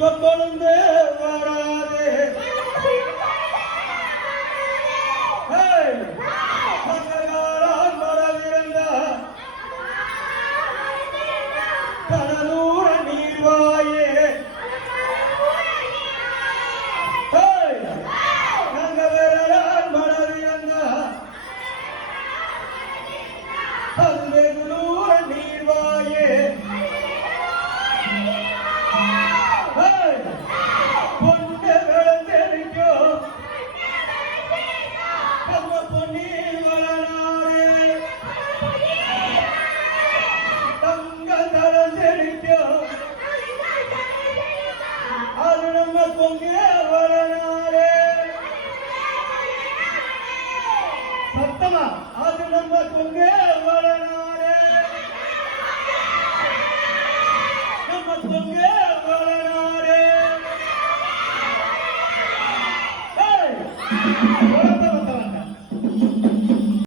தங்க கொழுந்து வராதே மங்காளால் மரவிருந்த கடலூர நீர்வாயே நாங்க விரலால் மரவிருந்த அது வெகுளூர நீர்வாயே பொண்ணு விளைஞ்செடுக்கும் நம்ம பொன்னி வளனாரே தங்க தளஞ்செடுக்கும் அது நம்ம பொங்க வளனாரே சத்தமா அது நம்ம பொங்க வளனாரே நம்ம பொங்க வளனாரே